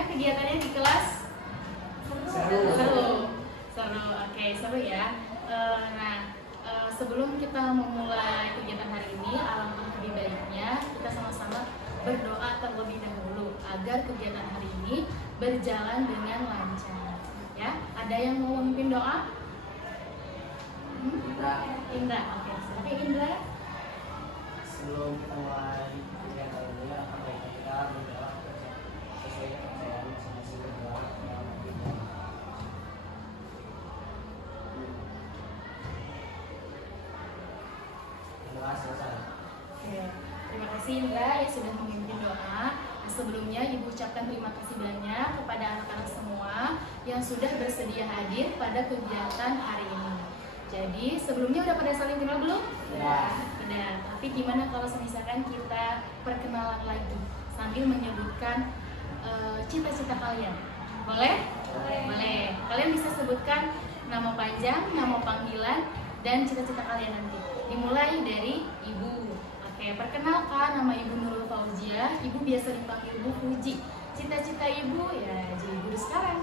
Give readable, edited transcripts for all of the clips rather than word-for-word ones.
gimana kegiatannya di kelas? Seru. Oke, seru ya. Sebelum kita memulai kegiatan hari ini, alangkah lebih baiknya kita sama-sama berdoa terlebih dahulu agar kegiatan hari ini berjalan dengan lancar. Ya, ada yang mau memimpin doa? Indra. Oke, silakan Indra. Sebelum kita mulai kegiatan ini, akan baiknya kita berdoa sesuai kepercayaan masing-masing berdoa. Selesai. Terima kasih Indra yang sudah memimpin doa. Sebelumnya Ibu ucapkan terima kasih banyak kepada anak-anak semua yang sudah bersedia hadir pada kegiatan hari ini. Jadi sebelumnya udah pada saling kenal belum? Udah. Tapi gimana kalau misalkan kita perkenalan lagi sambil menyebutkan cita-cita kalian? Boleh? Boleh. Kalian bisa sebutkan nama panjang, nama panggilan, dan cita-cita kalian nanti. Dimulai dari Ibu. Oke, perkenalkan, nama Ibu Nurul Fauzia. Ibu biasa dipanggil Bu Fuji. Cita-cita Ibu ya jadi guru sekarang.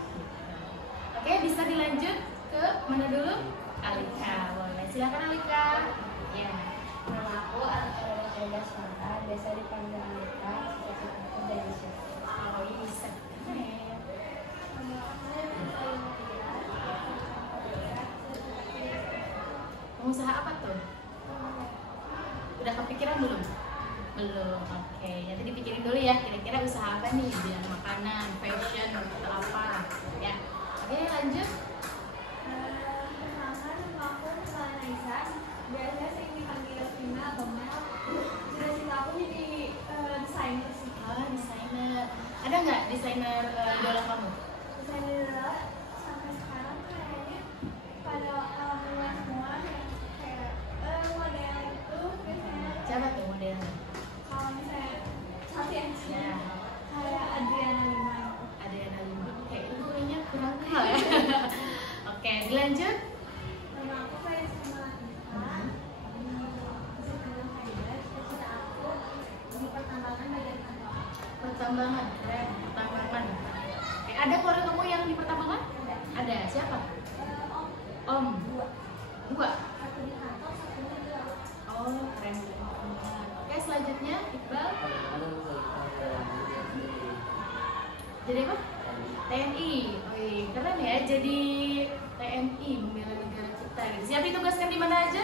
Oke, bisa dilanjut ke mana dulu? Alika, boleh. Silakan Alika. Ya. Nama aku Alika Semata, biasa dipanggil Alika. Cita-citaku dari chef. Oh, bisa. Pengusaha apa tuh? Udah kepikiran belum? Belum. Oke, nanti dipikirin dulu ya. Kira-kira usaha apa nih? Biar makanan, fashion, atau apa? Ya. Oke, lanjut. Perkenalkan, nama aku Nurul Aisyah. Biasanya sering dipanggil Vina atau Mel. Cita-cita aku jadi desainer sih. Oh, desainer. Ada nggak desainer idola kamu? Desainer sampai sekarang kayaknya pada alhamdulillah semua yang kayak model itu biasanya. Siapa tuh modelnya? Kalau misalnya satu yang Ya, kayak Adriana Lima. Adriana Lima. Oke, itu kayaknya kurang kenal ya. Oke, dilanjut. Nama aku Faiz Malika. Sekarang Faiz, cita-cita aku di pertambangan bagian kantor. Pertambangan, keren. Pertambangan. Oke, ada keluarga kamu yang di pertambangan? Ada. Siapa? Om. Dua. Satu di kantor, satunya di laut. Oh, keren. Oke, selanjutnya Iqbal. Jadi apa? TNI. Wih, keren ya. Jadi TNI, membela negara kita. Siap ditugaskan di mana aja?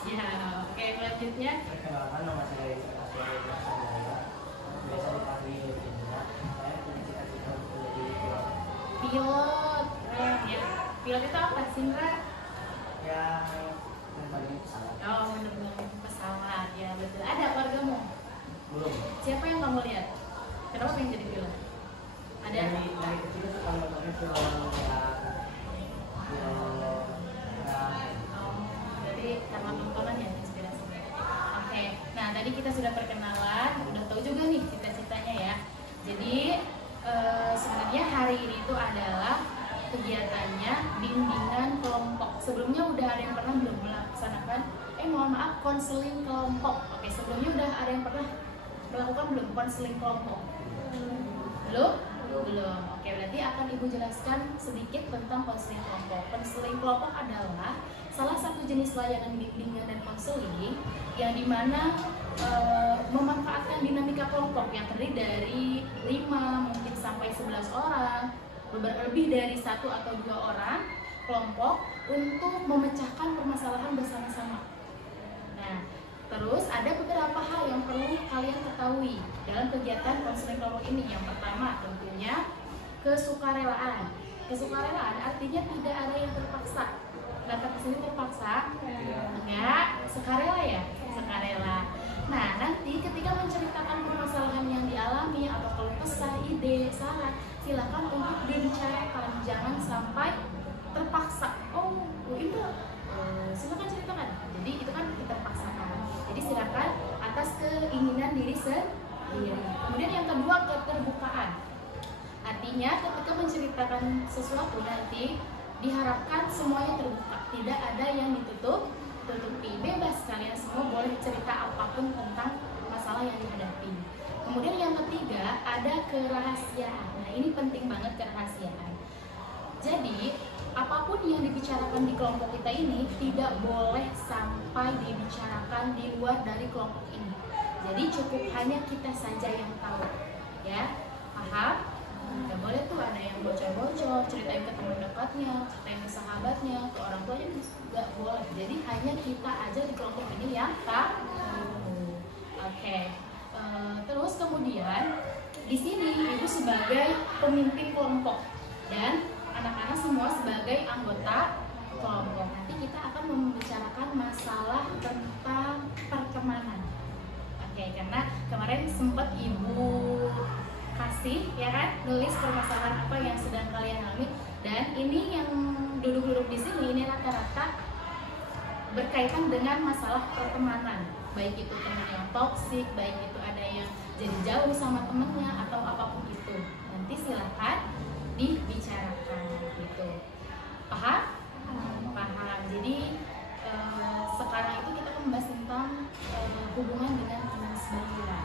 Siap. Oke, selanjutnya. Perkenalkan, nama saya Aswari Sanjaya. Biasa dipanggil Indra. Saya punya cita-cita untuk menjadi pilot. Pilot. Keren ya. Pilot itu apa, Sindra? Yang paling pesawat. Oh, menerbangkan pesawat. Ya, betul. Ada keluargamu? Belum. Siapa yang kamu lihat? Kenapa pengen jadi pilot? Ada? Dari kecil itu kalau nontonnya film Jadi karena tontonan ya inspirasi. Oke, nah tadi kita sudah perkenalan, udah tahu juga nih cita-citanya ya. Jadi sebenarnya hari ini itu adalah kegiatannya bimbingan kelompok. Sebelumnya udah ada yang pernah belum melaksanakan? Mohon maaf, konseling kelompok. Oke, sebelumnya udah ada yang pernah melakukan belum konseling kelompok? Belum? Belum. Oke, berarti akan Ibu jelaskan sedikit tentang konseling kelompok. Konseling kelompok adalah salah satu jenis layanan bimbingan dan konseling yang dimana memanfaatkan dinamika kelompok yang terdiri dari 5 mungkin sampai 11 orang, lebih dari 1 atau 2 orang kelompok untuk memecahkan permasalahan bersama-sama. Nah, terus ada beberapa hal yang perlu kalian ketahui dalam kegiatan konseling kelompok ini. Yang pertama tentunya kesukarelaan. Kesukarelaan artinya tidak ada yang terpaksa. Datang ke sini terpaksa? Enggak, sukarela ya? Sukarela. Nah, nanti ketika menceritakan permasalahan yang dialami atau kalau kesah, ide, saran, silakan untuk dibicarakan, jangan sampai terpaksa. Oh, itu silakan ceritakan. Jadi itu kan diterpaksakan. Jadi silakan atas keinginan diri sendiri. Kemudian yang kedua, keterbukaan. Artinya ketika menceritakan sesuatu nanti diharapkan semuanya terbuka, tidak ada yang ditutupi, bebas kalian semua boleh cerita apapun tentang masalah yang dihadapi. Kemudian yang ketiga ada kerahasiaan. Nah ini penting banget kerahasiaan. Jadi apapun yang dibicarakan di kelompok kita ini tidak boleh sampai dibicarakan di luar dari kelompok ini. Jadi cukup hanya kita saja yang tahu, ya, paham? Nggak boleh tuh ada yang bocor-bocor, ceritain ke teman dekatnya, ceritain ke sahabatnya, ke orang tuanya, nggak boleh. Jadi hanya kita aja di kelompok ini yang tahu. Oke. Terus kemudian di sini ibu sebagai pemimpin kelompok dan anak-anak semua sebagai anggota kelompok. Nanti kita akan membicarakan masalah tentang pertemanan. Oke, karena kemarin sempat ibu kasih ya kan nulis permasalahan apa yang sedang kalian alami, dan ini yang duduk-duduk di sini ini rata-rata berkaitan dengan masalah pertemanan, baik itu teman yang toksik, baik itu ada yang jadi jauh sama temennya atau apapun itu. Nanti silahkan dibicarakan gitu. Paham? Paham. Jadi sekarang itu kita akan membahas tentang hubungan dengan teman sebaya.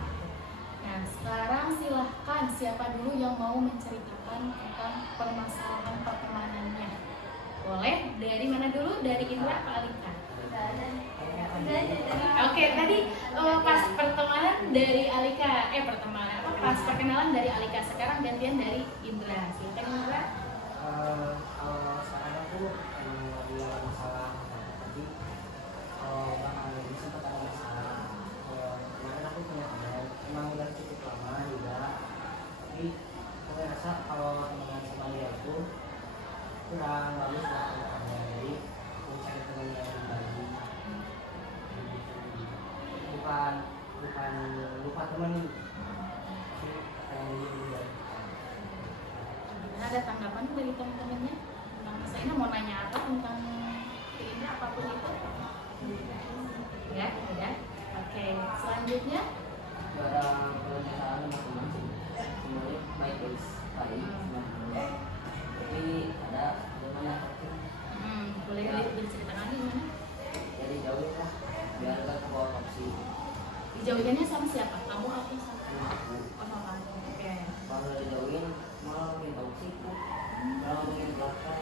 Nah sekarang silahkan siapa dulu yang mau menceritakan tentang permasalahan pertemanannya. Boleh dari mana dulu? Dari Indra atau Alika? Oke, tadi pas pertemanan dari Alika, pas perkenalan dari Alika, sekarang gantian dari Indra. Silakan Indra. Kalau sekarang aku lagi ada masalah tadi, kalau bakal ini sempat ada masalah. Kemarin aku punya teman, emang udah cukup lama juga, tapi aku rasa kalau teman sama dia itu kurang bagus lah temannya. Jadi aku cari teman yang baik. Bukan lupa teman nih. Ada tanggapan dari teman-temannya tentang masalah ini? Mau nanya apa tentang ini apapun itu? Ya, udah. Oke, selanjutnya Ada permasalahan sama teman sih, semuanya baik-baik sama teman. Tapi ada mana boleh diceritakan lagi gimana? jadi jauh lah, biar gak kebawa toksik. Dijauhinnya sama siapa? Kamu atau sama Aku sama kamu? Oke. kalau dijauhin malah makin toksik, malah makin belakang.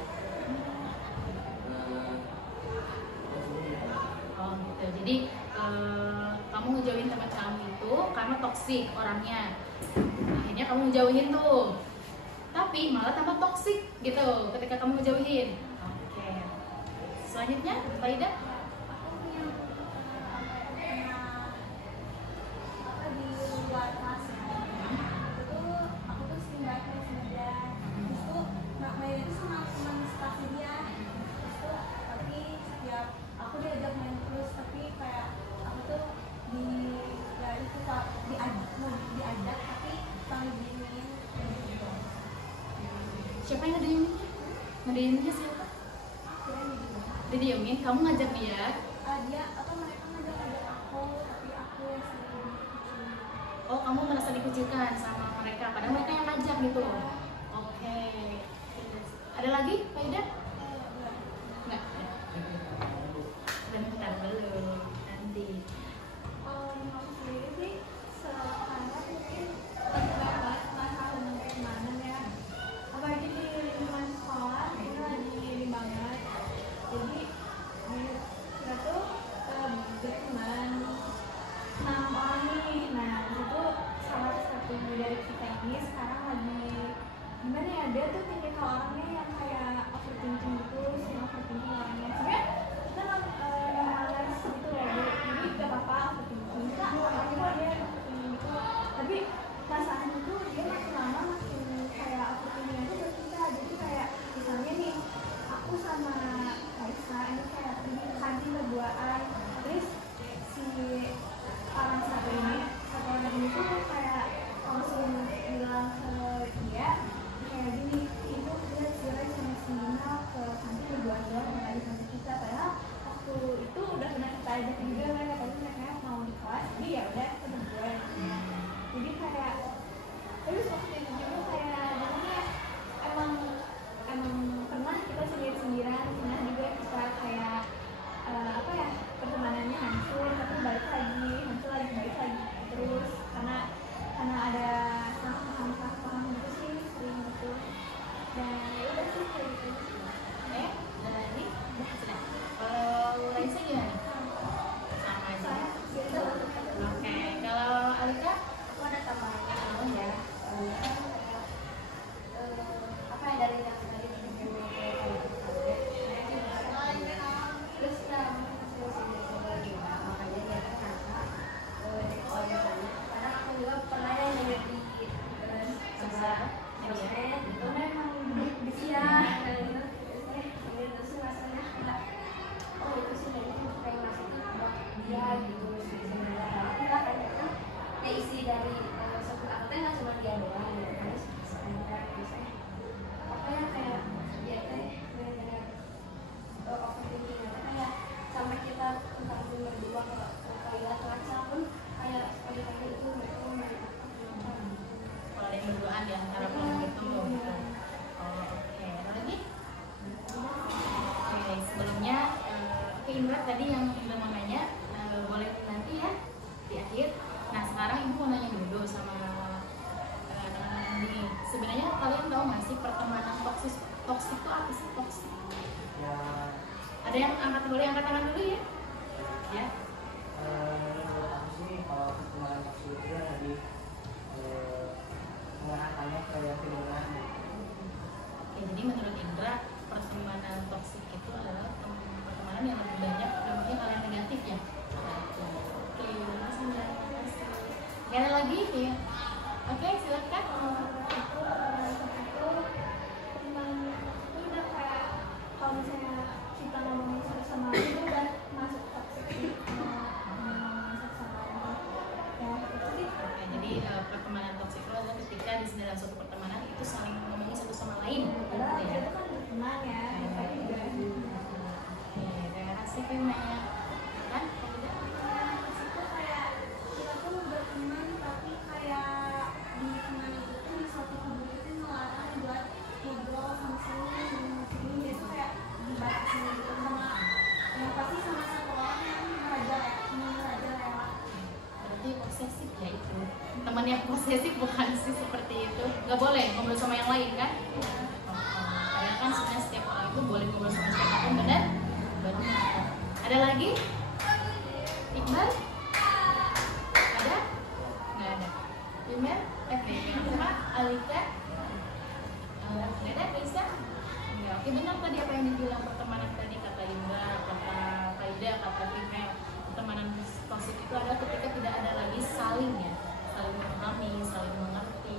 Oh gitu. Jadi kamu ngejauhin teman kamu itu karena toksik orangnya. Akhirnya kamu ngejauhin tuh. Tapi malah tambah toksik gitu ketika kamu ngejauhin. Oke. Selanjutnya, Faida. Aku punya apa di luar kelas ya. Itu aku tuh sering baik sama dia. Terus tuh main itu sama teman sekelasnya dia. Terus tuh tapi setiap aku diajak main terus, tapi kayak aku tuh di ya itu kak diajak tapi selalu diinin gitu. Siapa yang ngediemin? Ngedieminnya siapa? Kirain gitu. Didiemin, kamu ngajak dia. Dia atau mereka ngajak aku, tapi aku yang sering dikucilin. Oh, kamu merasa dikucilkan sama mereka, padahal mereka yang ngajak gitu. Oke. Ada lagi, Faida? Enggak. Bentar belum. Nanti. Aku sendiri sih sekarang mungkin lagi banyak banget masalah tentang pertemanan ya, apalagi di lingkungan sekolah ini lagi ini banget. Jadi kita tuh berteman 6 orang nih. Nah itu salah satu dari kita ini sekarang lagi gimana ya, dia tuh tipikal orangnya yang kayak overthinking gitu, sering overthinking orangnya. Sebenarnya kita males gitu loh, jadi gak apa-apa overthinking, kita orangnya kok dia overthinking gitu. Tapi masalahnya tuh dia makin lama makin kayak overthinking aja buat kita. Jadi kayak misalnya nih aku sama Raisa ini kayak pergi ke kantin berduaan, terus si orang satu orang ini tuh kayak langsung bilang ke dia kayak gini, itu lihat si sosmed gitu. Memang Iya, terus rasanya kayak oh itu sih dari itu kayak ngasih itu buat dia gitu sebenarnya lah kayaknya ya isi dari sosmed aku teh nggak cuma dia doang gitu kan sebenarnya bisa apa ya kayak ya teh benar-benar overthinking atau kayak sampai kita entah itu berdua ke toilet ngaca pun kayak pagi-pagi itu mereka mau main apa kalau ada yang berduaan di antara kelompok itu gitu. Oh, oke. Ada lagi? Oke, sebelumnya oke Indra tadi yang Indra mau nanya boleh nanti ya di akhir. Nah sekarang ibu mau nanya dulu sama anak-anak ini. Sebenarnya kalian tahu nggak sih pertemanan toksik itu apa sih toksik? Ya, Ada yang boleh angkat tangan dulu ya? Ya. menurut aku sih kalau pertemanan toksik itu lebih mengarahkannya ke yang tidak benar. Oke, jadi menurut Indra pertemanan toksik itu adalah pertemanan yang lebih banyak dampaknya hal yang negatif ya. Oke, terima kasih Indra. Terima kasih. Oke, ada lagi ya? Oke, silakan. itu memang itu udah kayak kalau misalnya kita ngomongin satu sama lain itu udah masuk toxic sih masuk sama lain ya itu sih. Oke, jadi pertemanan toksik itu adalah ketika di dalam suatu pertemanan itu saling ngomongin satu sama lain. Padahal Gitu kita ya. tuh kan berteman ya baik juga Oke, terima kasih Pima. Kan? itu kayak kita tuh berteman tapi kayak di teman itu tuh di suatu hubungan itu melarang buat ngobrol sama sini itu kayak dibatasi gitu sama yang pasti sama satu orang yang raja lewat. Berarti posesif ya itu. Teman yang posesif bukan sih seperti itu. Nggak boleh ngobrol sama yang lain kan? Karena kan sebenarnya setiap orang itu boleh ngobrol sama siapapun, benar? Benar. Ada lagi? Iqbal? Ada? Nggak ada. Yumer? Sama Alika? Deda bisa? Enggak. Oke, benar tadi apa yang dibilang pertemanan tadi kata Indra, kata Faida, kata Female. Pertemanan toksik itu adalah ketika tidak ada lagi saling ya, saling memahami, saling mengerti,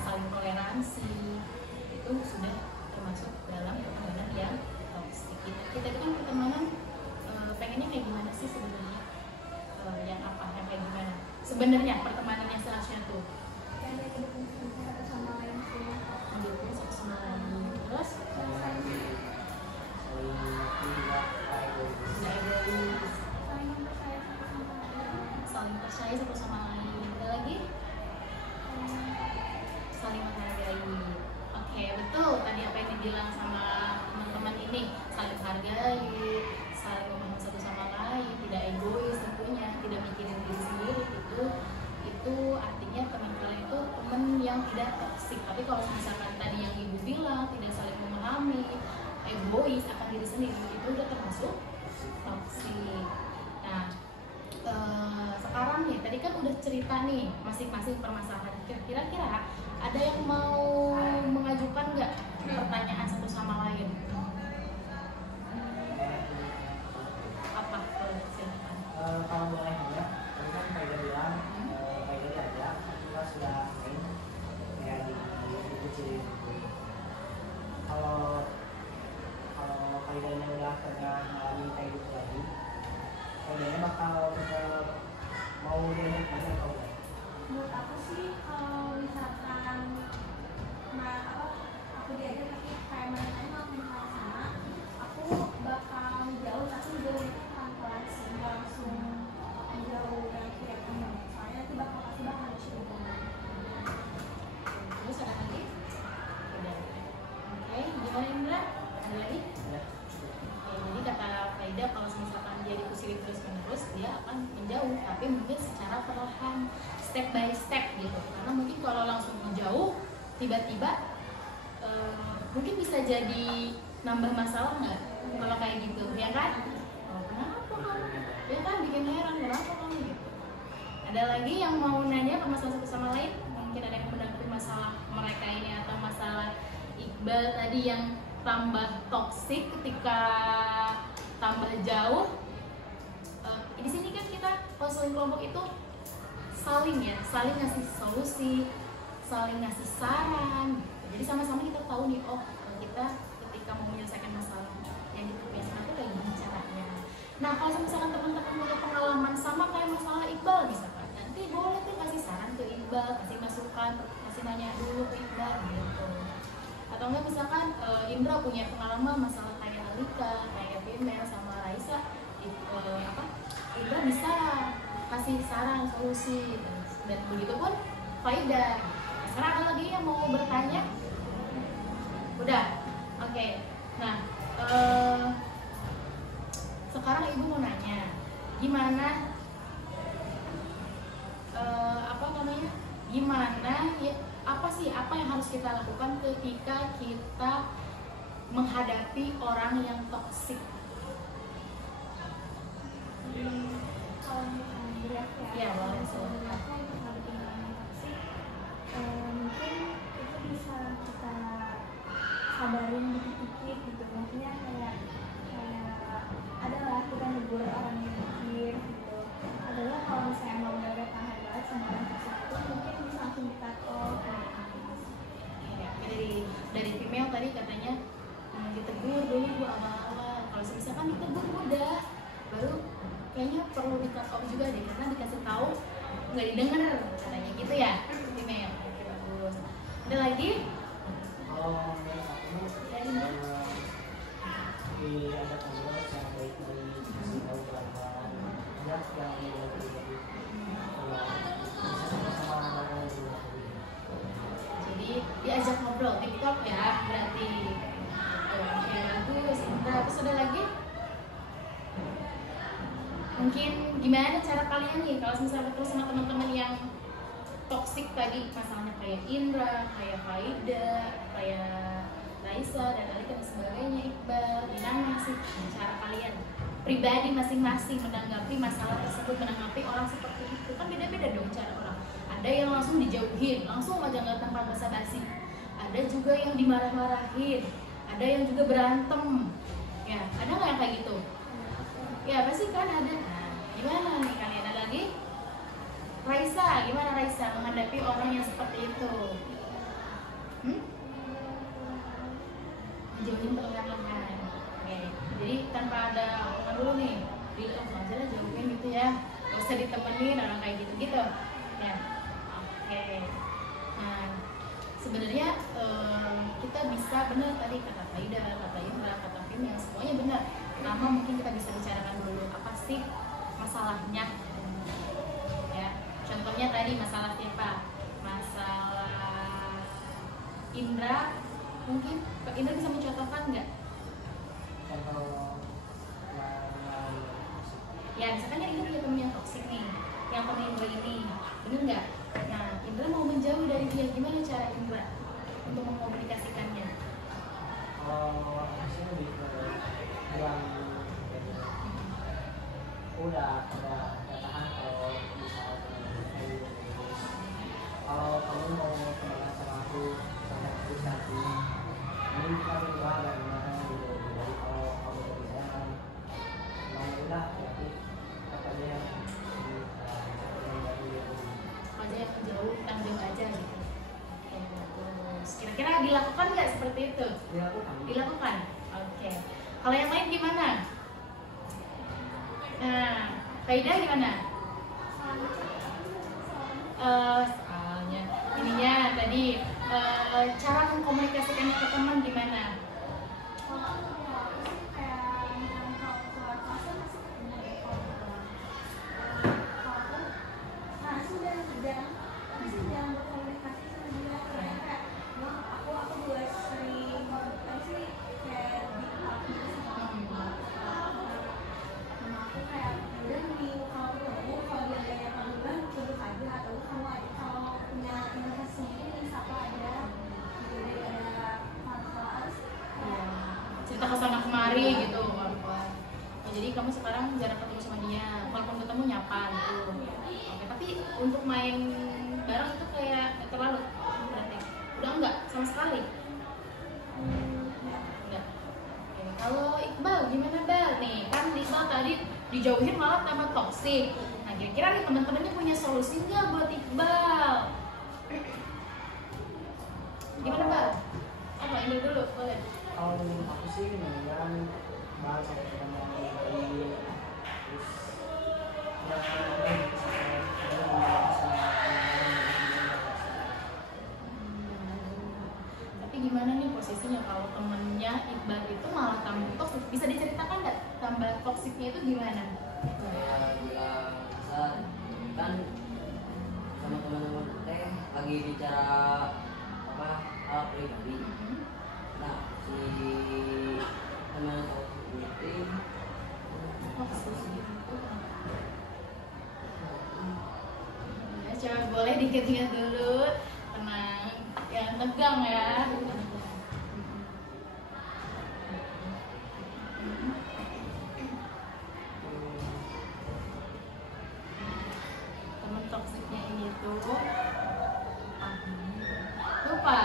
saling toleransi. Itu sudah termasuk dalam pertemanan yang toksik. Kita itu kan pertemanan pengennya kayak gimana sih sebenarnya? Yang apa? Yang kayak gimana? Sebenarnya pertemanan yang seharusnya tuh Yang dari dukung satu sama lain sih. mendukung satu sama lain. Terus nggak egois, Saling mempercaya satu sama lain. saling percaya satu sama lain. Ada lagi? Saling menghargai. Oke, betul tadi apa yang dibilang sama teman-teman ini, saling hargai, saling memahami satu sama lain, tidak egois tentunya, tidak mikirin diri sendiri. Itu artinya teman kalian itu teman yang tidak toksik. Tapi kalau misalkan tadi yang ibu bilang tidak saling memahami, egois akan diri sendiri, itu udah termasuk toksik. Nah, sekarang nih tadi kan udah cerita nih masing-masing permasalahan. Kira-kira ada yang mau mengajukan nggak pertanyaan satu sama lain? Apa? Silakan. Kalau boleh ya, tadi kan Pak Ida bilang, Pak Ida aja, kita sudah main ya di kecil. Kalau Pak Ida udah pernah mengalami kayak gitu lagi, Pak Ida bakal tetap mau diajak mana kalau nggak? Menurut aku sih kalau misalkan aku diajak tapi kayak mereka ngelakuin hal sama, aku bakal jauh tapi jauh itu pelan-pelan sih, nggak langsung jauh yang kayak temen. Soalnya nanti pasti bakal curiga. Terus ada lagi? Udah. Oke, gimana Indra? Ada lagi? Ya. Oke, jadi kata Faida kalau misalkan dia dikusiri terus-menerus dia akan menjauh, tapi mungkin secara perlahan, step by step gitu. Karena mungkin kalau langsung menjauh, tiba-tiba mungkin bisa jadi nambah masalah nggak? Kalau kayak gitu, ya kan? Oh, kenapa kamu? Ya kan bikin heran, kenapa kamu gitu? Ada lagi yang mau nanya ke masalah satu sama lain? Mungkin ada yang menanggapi masalah mereka ini atau masalah Iqbal tadi yang tambah toksik ketika tambah jauh. Di sini kan kita konseling kelompok itu saling ya, saling ngasih solusi, saling ngasih saran gitu. Jadi sama-sama kita tahu nih, oh kita ketika mau menyelesaikan masalah yang kita punya itu kayak gini caranya. Nah kalau misalkan teman-teman punya pengalaman sama kayak masalah Iqbal misalkan, nanti boleh tuh kasih saran ke Iqbal, kasih masukan, kasih nanya dulu ke Iqbal gitu. Atau enggak misalkan Indra punya pengalaman masalah kayak Alika, kayak Bimel sama Raisa, Indra bisa kasih saran, solusi, dan begitu pun Faida. Nah, sekarang ada lagi yang mau bertanya? Udah? Oke. Nah, sekarang Ibu mau nanya, gimana gimana ya, apa yang harus kita lakukan ketika kita menghadapi orang yang toksik? Kalau misalnya Ya, boleh. aku untuk ngadepin orang yang toksik, mungkin itu bisa kita sabarin dikit-dikit gitu. Maksudnya kayak adalah kita negur orang yang mikir gitu. Adalah kalau misalnya mau udah tahan banget sama orang toksik itu, mungkin bisa langsung di-cut off kayak gitu. Ya, dari female tadi katanya ditegur dulu Bu awal-awal. Kalau misalkan ditegur udah, baru kayaknya perlu di-cut off juga deh, karena dikasih tahu nggak didengar katanya gitu ya, female. Oke, bagus. Ada lagi? Kalau menurut aku diajak ngobrol secara baik-baik, kasih tahu pelan-pelan, ajak yang lebih pribadi, bisa sama orang yang lebih pribadi. Jadi diajak ngobrol, TikTok ya berarti. Oke, bagus. Nah, terus ada lagi? Mungkin gimana cara kalian nih kalau misalnya ketemu sama teman-teman yang toksik tadi, masalahnya kayak Indra, kayak Faida, kayak Raisa dan Alika dan sebagainya, Iqbal, gimana sih cara kalian pribadi masing-masing menanggapi masalah tersebut, menanggapi orang seperti itu? Kan beda-beda dong cara orang. Ada yang langsung dijauhin, langsung aja nggak tanpa basa-basi. Ada juga yang dimarah-marahin, ada yang juga berantem. Ya, ada nggak yang kayak gitu? Ya pasti kan ada. Nah, gimana nih kalian? Ada lagi? Raisa, gimana Raisa menghadapi orang yang seperti itu? Jauhin perlahan-lahan. Oke. Jadi tanpa ada omongan dulu nih, langsung aja lah jauhin gitu ya. Gak usah ditemenin orang kayak gitu-gitu. Ya. Oke. Nah, sebenarnya kita bisa benar tadi kata Faida, kata Indra, kata Vim yang semuanya benar. Pertama mungkin kita bisa bicarakan dulu apa sih masalahnya. Ya. Contohnya tadi masalah siapa? Masalah Indra, mungkin Pak Indra bisa mencontohkan nggak? Contoh Ya, misalkan Indra punya temen yang toksik nih, yang temen Indra ini, bener nggak? Nah, Indra mau menjauh dari dia, gimana cara Indra untuk mengkomunikasikannya? kalau aku lebih ke bilang udah tahan kalau bisa kalau kamu mau kenalan sama aku sama aku nanti ini kita berdua dan gimana gitu. Jadi kalau kamu udah bisa mau udah berarti apa aja yang Aja yang jauh, kita jauh aja gitu. Terus kira-kira dilakukan nggak seperti itu? Dilakukan. Oke. Kalau yang lain gimana? Nah, Faida gimana? Soalnya ininya tadi cara mengkomunikasikannya ke teman gimana? Cerita kesana kemari gitu. Oh, jadi kamu sekarang jarang ketemu sama dia, walaupun ketemu nyapa gitu. Oke, tapi untuk main bareng itu kayak terlalu berarti udah enggak sama sekali. Enggak. Oke, kalau Iqbal gimana Bel? Nih kan Iqbal tadi dijauhin malah tambah toksik. Nah kira-kira nih teman-temannya punya solusi nggak buat Iqbal? Gimana Bal? Apa ini dulu boleh? Kalau menurut aku sih mendingan bahas sama teman yang baik, terus Tapi gimana nih posisinya kalau temennya Iqbal itu malah tambah toksik? Bisa diceritakan nggak tambah toksiknya itu gimana? Kayak bilang misal kan sama teman-teman teh lagi bicara apa hal pribadi. Nah si teman itu Ya, coba boleh dikit-dikit dulu, tenang, yang tegang ya. Temen toksiknya ini tuh lupa.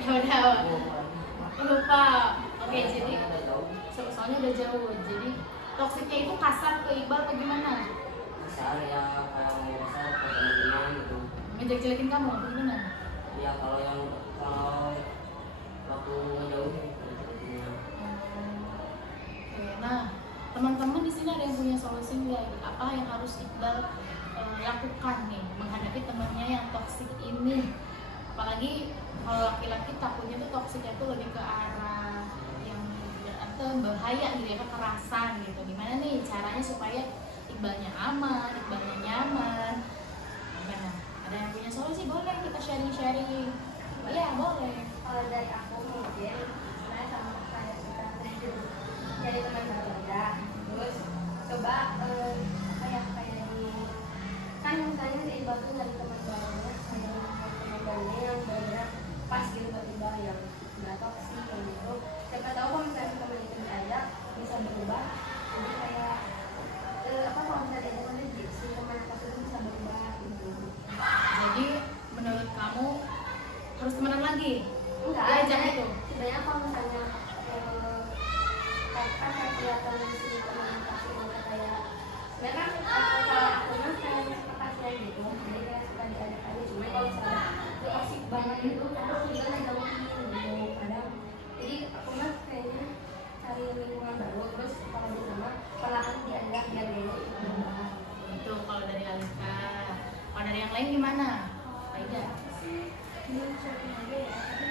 Ya udah, lupa. Oke, jadi soalnya udah jauh. Jadi toksiknya itu kasar ke Iqbal apa gimana? misal ya kayak misal ke teman-teman gitu. Ngejek-jelekin kamu apa gimana? Ya kalau waktu ngejauhin gitu. Oke, nah teman-teman di sini ada yang punya solusi nggak? Apa yang harus Iqbal lakukan nih menghadapi temannya yang toksik ini? Apalagi kalau laki-laki takutnya tuh toksiknya tuh lebih ke arah yang atau bahaya gitu ya, kekerasan gitu. Gimana nih caranya supaya Iqbalnya aman, Iqbalnya nyaman? Gimana? Ada yang punya solusi? Boleh kita sharing-sharing. Iya boleh. Kalau dari aku mungkin sebenarnya sama kayak kita jadi teman baru aja, terus coba kayak di kan misalnya si Iqbal tuh dari teman barunya kayak teman barunya yang benar pas gitu buat Iqbal yang nggak toksik kayak gitu. Siapa tahu kalau misalnya teman itu diajak bisa berubah, jadi kayak apa kalau misalnya dia teman si teman toksik itu bisa berubah gitu. Jadi menurut kamu harus temenan lagi? Enggak, Diajak itu? sebenarnya kalau misalnya kan saya kelihatan di sini komunikasi udah kayak sebenarnya kan kalau aku mah kayak sepakatnya gitu, jadi kayak suka diajak aja, cuma kalau misalnya itu asik banget gitu terus juga ngejauhin gitu kadang, jadi aku mah kayaknya cari lingkungan baru, terus kalau di rumah perlahan diajak biar dia ikut berubah. Itu kalau dari Alika. Kalau dari yang lain gimana? Aida? Dicuekin aja ya, tapi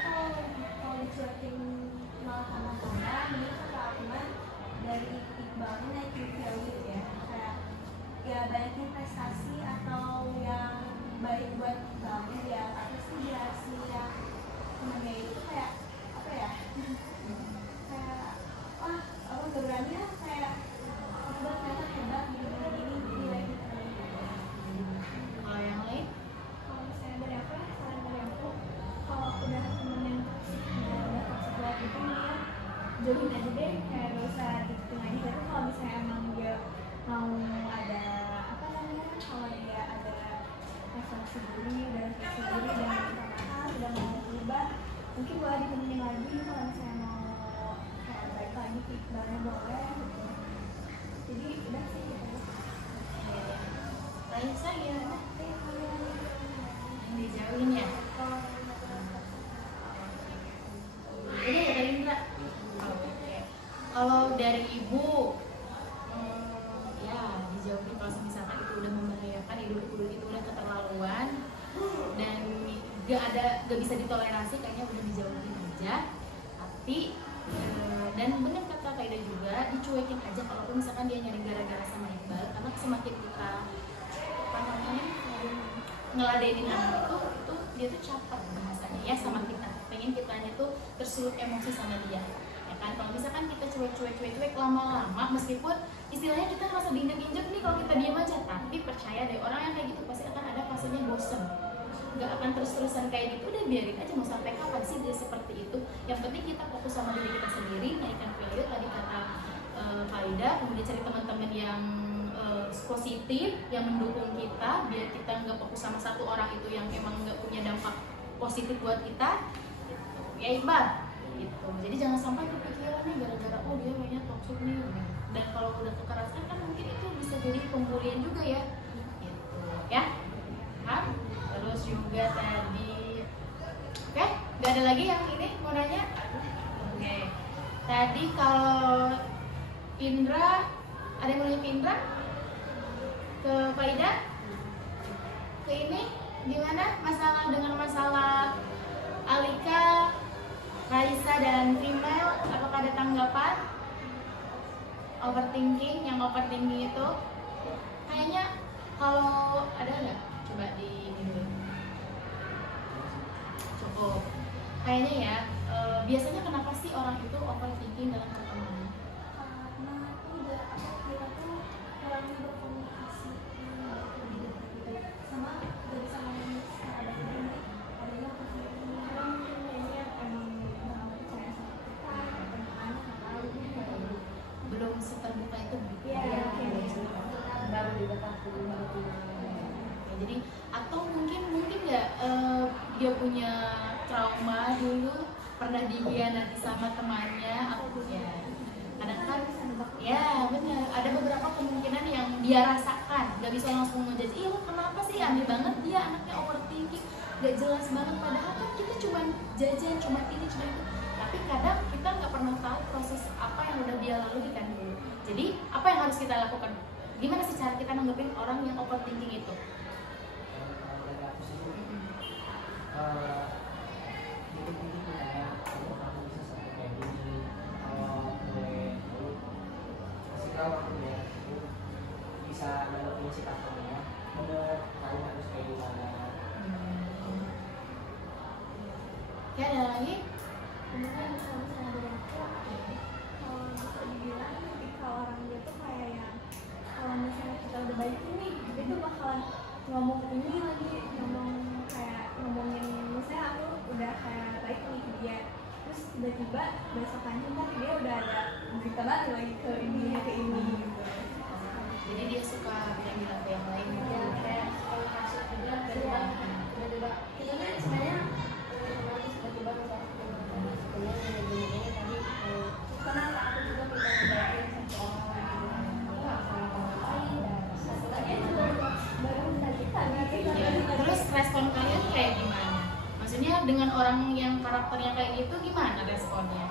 kalau dicuekin malah tambah-tambah, mending kata aku mah dari Iqbalnya naikin value ya, kayak ya banyakin prestasi atau yang baik buat kamu ya, terus tuh biar si yang temennya itu kayak apa ya, kayak wah aku berani kayak Iqbal ternyata hebat gini-gini, jadi naikin value. Kalau yang lain? Kalau misalnya dari aku ya, saran dari aku, kalau udah temen yang toksik, udah toksik lagi itu dia jauhin aja deh, kayak gak usah deketin lagi. Tapi kalau misalnya emang dia mau ada apa namanya, kalau dia ada refleksi diri, udah refleksi diri dan minta maaf, udah mau berubah, mungkin boleh ditemenin lagi. Kalau misalnya mau kayak balik lagi ke Iqbalnya boleh gitu. Jadi udah sih gitu. Lain saya yang dijauhin ya? Udah ya dari Indra? Oke. Kalau dari ibu, ya dijauhin kalau misalkan itu udah membahayakan, itu udah keterlaluan dan gak bisa ditoleransi, kayaknya udah dijauhin aja. Tapi dan benar kata Kaida juga, dicuekin aja kalaupun misalkan dia nyari gara-gara sama Iqbal, karena semakin kita apa namanya ngeladenin anak itu dia tuh caper bahasanya ya sama kita, pengen kitanya tuh tersulut emosi sama dia ya kan. Kalau misalkan kita cuek lama-lama, meskipun istilahnya kita merasa diinjek-injek nih kalau kita diam aja, tapi percaya deh orang yang kayak gitu pasti akan ada fasenya bosen, nggak akan terus-terusan kayak gitu. Udah biarin aja, mau sampai kapan sih dia seperti itu. Yang penting kita fokus sama diri kita sendiri, naikkan value tadi kata Kaida, kemudian cari teman-teman yang positif yang mendukung kita, biar kita nggak fokus sama satu orang itu yang emang nggak punya dampak positif buat kita ya Iqbal gitu. Jadi jangan sampai kepikiran nih gara-gara oh dia kayaknya toxic nih, dan kalau udah kekerasan kan mungkin itu bisa jadi pembulian juga ya gitu ya kan. Terus juga tadi oke Ada lagi yang ini mau nanya? Oke. Tadi kalau Indra, ada yang mau nanya ke Indra? Ke Faida? Ke ini? Gimana dengan masalah Alika, Raisa dan Female? Apakah ada tanggapan? Overthinking, yang overthinking itu kayaknya kalau ada nggak? Coba di dulu. Cukup. Kayaknya ya, biasanya kenapa sih orang itu overthinking dalam pertemanan? Karena udah dia tuh kurang berkomunikasi sama udah bisa ngomong secara baik-baik adanya overthinking karena mungkin dia emang nggak percaya sama kita pertemanan atau Belum seterbuka itu. Iya, baru juga takut Ya, jadi atau mungkin nggak dia punya trauma dulu, pernah dikhianati sama temannya, ya kadang kan ya benar ada beberapa kemungkinan yang dia rasakan, nggak bisa langsung ngejudge, ih lo kenapa sih aneh banget dia anaknya overthinking, nggak jelas banget, padahal kan kita cuma jajan, cuma ini, cuma itu, tapi kadang kita nggak pernah tahu proses apa yang udah dia lalui kan dulu. Jadi apa yang harus kita lakukan? Gimana sih cara kita nanggepin orang yang overthinking itu? Kalau dari aku sih dikit-dikit kayak aku bisa sampai kayak gini, kalau gue kasih tahu aku ya aku bisa nanggepin sikap kamu ya, bener kamu harus kayak gimana. Ya ada lagi? kemudian kalau misalnya dari aku kalau bisa dibilang ketika orang dia tuh kayak yang kalau misalnya kita udah baik nih itu bakalan ngomong ini lagi ngomongin misalnya aku udah kayak baik nih ke dia terus tiba-tiba besokannya ntar dia udah ada berita lagi ke ini gitu. Jadi dia suka bilang ke yang lain gitu. Ya kayak kalau kasus juga tiba-tiba kita kan sebenarnya tiba-tiba misalnya karena aku juga minta ngebayarin satu orang aku nggak salah ngapain dan hasilnya juga baru minta kita Ya, terus respon kalian kayak gimana? Maksudnya dengan orang yang karakternya kayak gitu gimana responnya?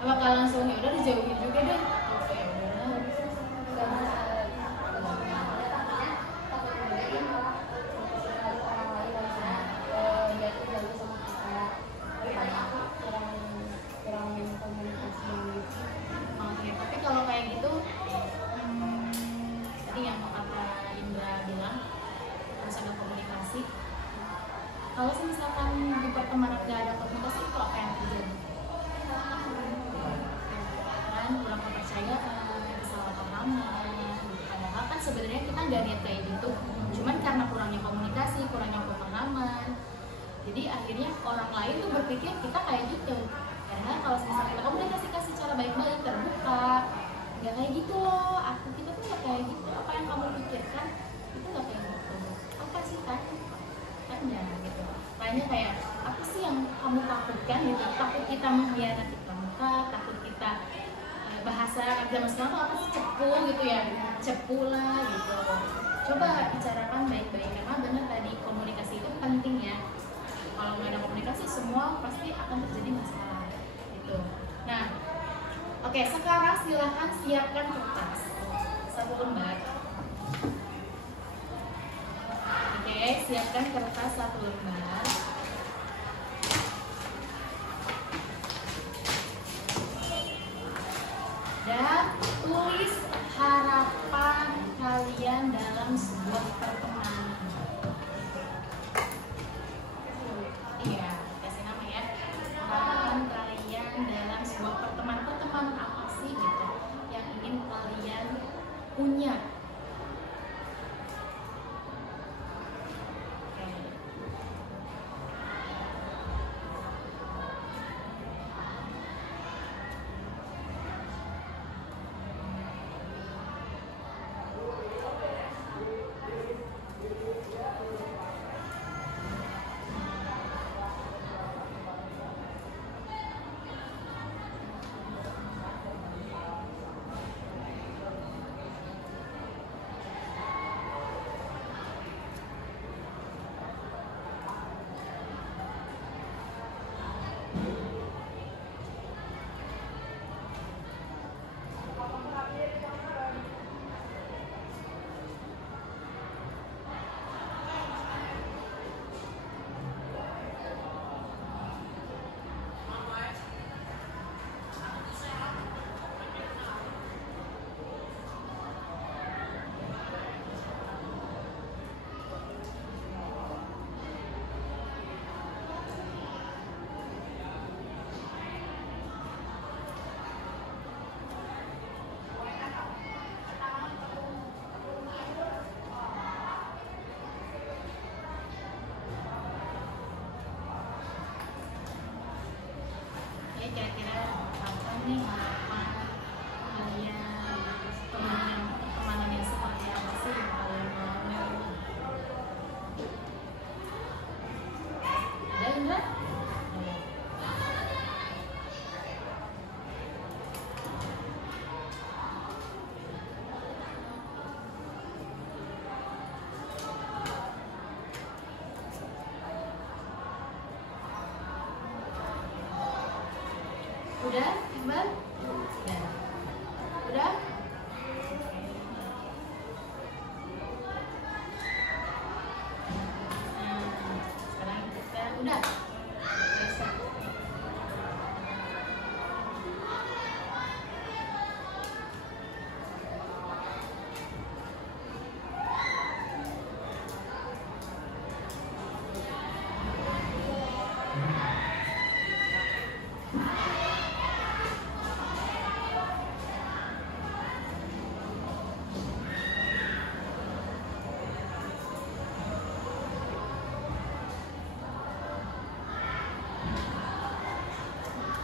Apakah langsung ya udah dijauhin juga deh? Oke, udah. Oke, tapi kalau kayak gitu, tadi yang kata Indra bilang harus ada komunikasi. Kalau misalkan di pertemanan gak ada komunikasi, itu apa yang terjadi? Kan kurang kepercayaan, kesalahpahaman. Padahal kan sebenarnya kita nggak niat kayak gitu, cuman karena kurangnya komunikasi, kurangnya pemahaman. Jadi akhirnya orang lain tuh berpikir kita kayak gitu. Karena kalau misalnya kita komunikasi secara baik-baik, terbuka, nggak kayak gitu loh. Kita tuh nggak kayak gitu. Apa yang kamu pikirkan itu nggak kayak gitu. Apa sih kan? Ya gitu. Makanya kayak apa sih yang kamu takutkan gitu? Takut kita mengkhianati kamu kah? Takut kita bahasa anak zaman sekarang tuh apa sih, cepu gitu ya, cepu lah gitu. Coba bicarakan baik-baik karena benar tadi komunikasi itu penting ya. Kalau nggak ada komunikasi semua pasti akan terjadi masalah gitu. Nah, oke, sekarang silahkan siapkan kertas 1 lembar. Oke, siapkan kertas 1 lembar. Dan tulis harapan kalian dalam sebuah pertemanan. Iya, kasih nama ya. Harapan kalian dalam sebuah pertemanan apa sih gitu yang ingin kalian punya? Oke. kira-kira apa nih harapan kalian, pertemanan yang seperti apa sih yang kalian mau? Ada Indra? Udah, Iqbal? Udah. Udah? Nah, sekarang kita udah. Bisa.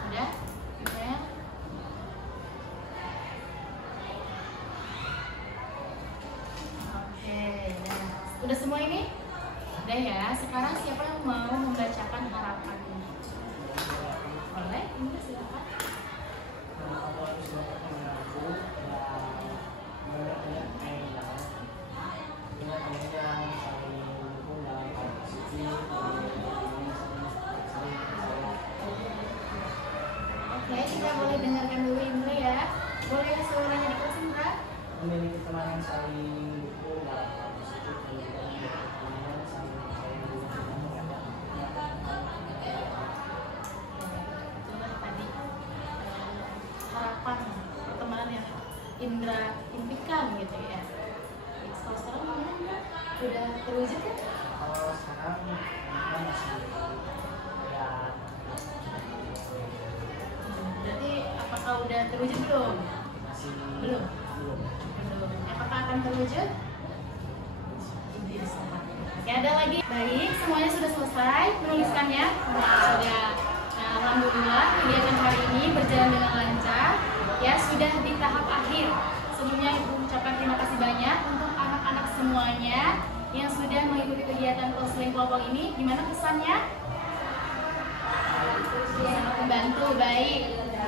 Udah? Udah? Oke, nah. Udah semua ini? Udah ya, sekarang siapa yang mau membacakan harapannya? Boleh, ini silakan. Aku harus melakukan aku yang benar-benar kayak dengan yang saling mendukung dalam hal positif Oke, kita boleh dengarkan dulu Indra ya. Boleh suaranya dikeras Indra? memiliki teman yang saling mendukung dalam hal positif dan juga memiliki teman yang saling mendukung Itulah tadi harapan pertemanan yang Indra impikan gitu ya. Kalau sekarang gimana Indra? Udah terwujud kan? kalau sekarang kita masih ya Berarti apakah udah terwujud belum? masih Belum. belum Belum. Apakah akan terwujud? Oke, ada lagi. Baik, semuanya sudah selesai menuliskannya. Sudah. Nah, alhamdulillah kegiatan hari ini berjalan dengan lancar. Ya, sudah di tahap akhir. Sebelumnya Ibu ucapkan terima kasih banyak untuk anak-anak semuanya yang sudah mengikuti kegiatan konseling kelompok ini. Gimana kesannya? Membantu, baik.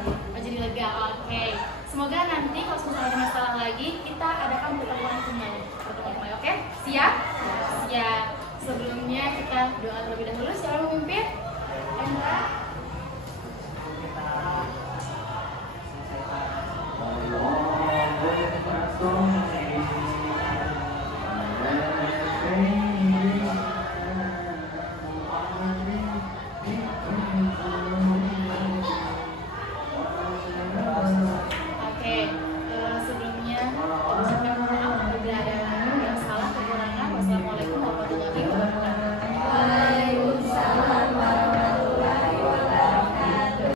Oh, jadi lega, oke. Semoga nanti kalau misalnya ada masalah lagi, kita adakan pertemuan kembali. Oke? Siap? Siap. Sebelumnya kita doa terlebih dahulu. Siapa yang memimpin? Endra?